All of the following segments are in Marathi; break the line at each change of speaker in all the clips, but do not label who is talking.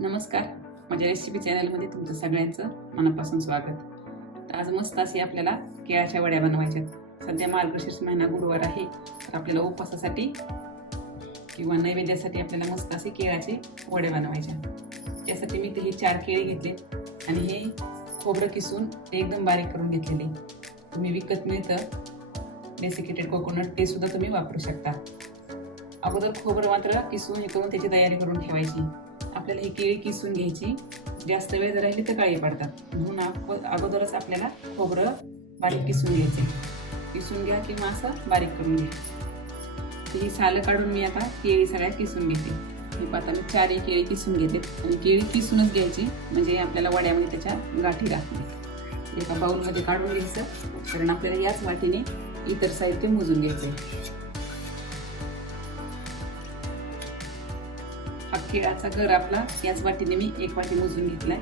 नमस्कार. माझ्या रेसिपी चॅनलमध्ये तुमचं सगळ्यांचं मनापासून स्वागत. तर आज मस्त अशी आपल्याला केळाच्या वड्या बनवायच्यात. सध्या मार्गशीर्ष महिना गुरुवार आहे. तर आपल्याला उपवासासाठी किंवा नैवेद्यासाठी आपल्याला मस्त असे केळाचे वडे बनवायच्या त्यासाठी मी ते हे चार केळी घेतले आणि हे खोबरं किसून ते एकदम बारीक करून घेतलेले. तुम्ही विकत मिळतं. डेसिकेटेड कोकोनट ते सुद्धा तुम्ही वापरू शकता. अगोदर खोबरं मात्र किसून हे करून त्याची तयारी करून ठेवायची. आपल्याला ही केळी किसून घ्यायची. जास्त वेळ जर राहिली तर काळी पडतात. म्हणून अगोदरच आपल्याला खोबरं बारीक किसून घ्यायचे. किसून घ्या किंवा असं बारीक करून घ्या. ही सालं काढून मी आता केळी सगळ्या किसून घेते. मी आता मी चारही केळी किसून घेते. आणि केळी किसूनच घ्यायची. म्हणजे आपल्याला वड्यामध्ये त्याच्या गाठी राहत एका बाउलमध्ये काढून घ्यायचं. कारण आपल्याला याच वाटीने इतर साहित्य मोजून घ्यायचं आहे हा केळाचा गर आपला याच वाटीने मी एक वाटी मोजून घेतलाय.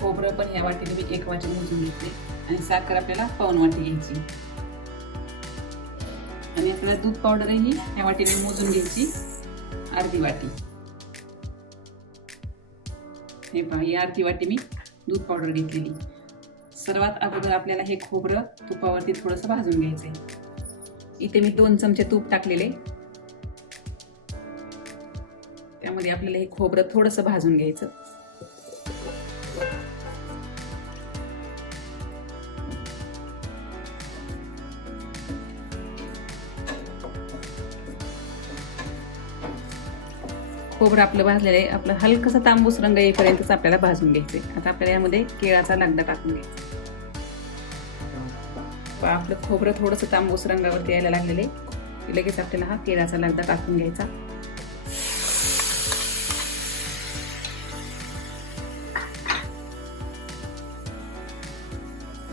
खोबरं पण या वाटीने मी एक वाटी मोजून घेतले आणि साखर आपल्याला पाऊन वाटी घ्यायची. आणि आपल्याला दूध पावडरही या वाटीने मोजून घ्यायची. अर्धी वाटी. हे पहा ही अर्धी वाटी मी दूध पावडर घेतलेली. सर्वात अगोदर आपल्याला हे खोबरं तुपावरती थोडंसं भाजून घ्यायचंय. इथे मी दोन चमचे तूप टाकलेले. त्यामध्ये आपल्याला हे खोबरं थोडंसं भाजून घ्यायचं. खोबरं आपलं भाजलेलं आहे. आपलं हलकसं तांबूस रंग येईपर्यंतच आपल्याला भाजून घ्यायचे आता आपल्याला यामध्ये केळाचा लगदा टाकून घ्यायचा. आपलं खोबरं थोडंसं तांबूस रंगावरती यायला लागलेलं आहे. लगेच आपल्याला हा केळाचा लगदा टाकून घ्यायचा.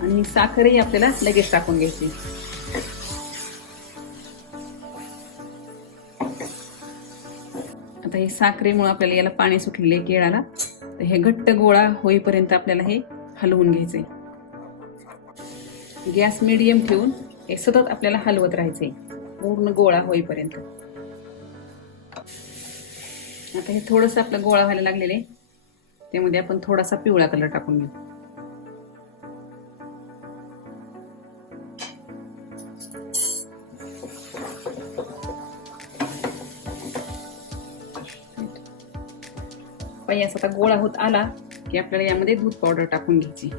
आणि साखरही आपल्याला लगेच टाकून घ्यायची. आता हे साखरेमुळे आपल्याला याला पाणी सुटलेले केळाला. तर हे घट्ट गोळा होईपर्यंत आपल्याला हे हलवून घ्यायचे गॅस मिडियम ठेवून हे सतत आपल्याला हलवत राहायचे पूर्ण गोळा होईपर्यंत. आता हे थोडस आपलं गोळा व्हायला लागलेले त्यामध्ये आपण थोडासा पिवळा कलर टाकून घेऊ. पण असा आता गोळा होत आला की आपल्याला यामध्ये दूध पावडर टाकून घ्यायची.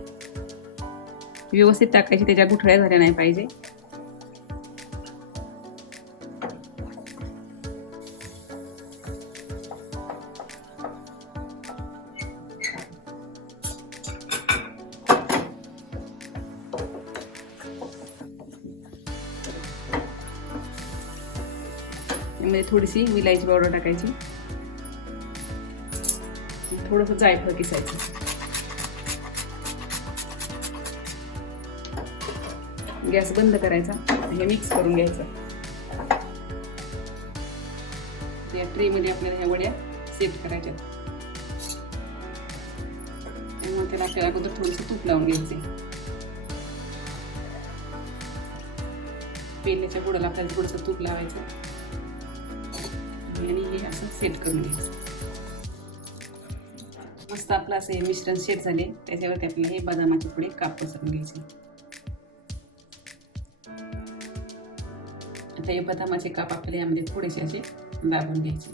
व्यवस्थित टाकायची त्याच्या गुठळ्या झाल्या नाही पाहिजे. यामध्ये थोडीशी विलायची पावडर टाकायची. थोडंसं जायफळ किसायचं. गॅस बंद करायचा हे मिक्स करून घ्यायचं. या ट्रे मध्ये आपल्याला ह्या वड्या सेट करायच्या. मग त्याला आपल्याला अगोदर थोडंसं तूप लावून घ्यायचे. पेल्याच्या बुडाला आपल्याला थोडंसं तूप लावायचं. आणि हे असं सेट करून घ्यायचं. मस्त आपलं असं हे मिश्रण सेट झाले. त्याच्यावरती आपल्याला हे बदामाचे पुढे काप पसरून घ्यायचे. आता हे बदामाचे काप आपल्याला यामध्ये थोडेसे असे दाबून घ्यायचे.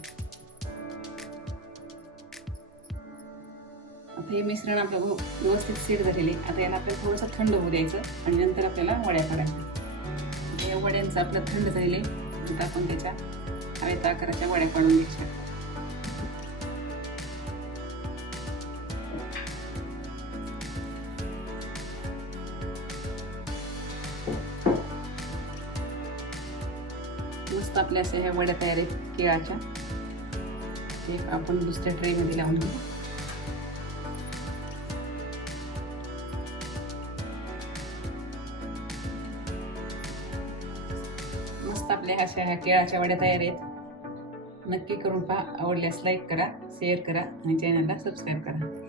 आता हे मिश्रण आपलं व्यवस्थित सेट झालेले. आता याला आपल्याला थोडंसं थंड होऊ द्यायचं आणि नंतर आपल्याला वड्या काढायच्या. या वड्यांचं आपलं थंड झालेले आता आपण त्याच्या हवेत आकाराच्या वड्या काढून घ्यायच्या. मस्त आपल्या अशा ह्या वड्या तयार आहेत केळाच्या. ते आपण दुसऱ्या ट्रेमध्ये लावून घेऊ. मस्त आपल्या अशा ह्या केळाच्या वड्या तयार आहेत. नक्की करून पहा आवडल्यास लाईक करा शेअर करा आणि चॅनलला सबस्क्राईब करा.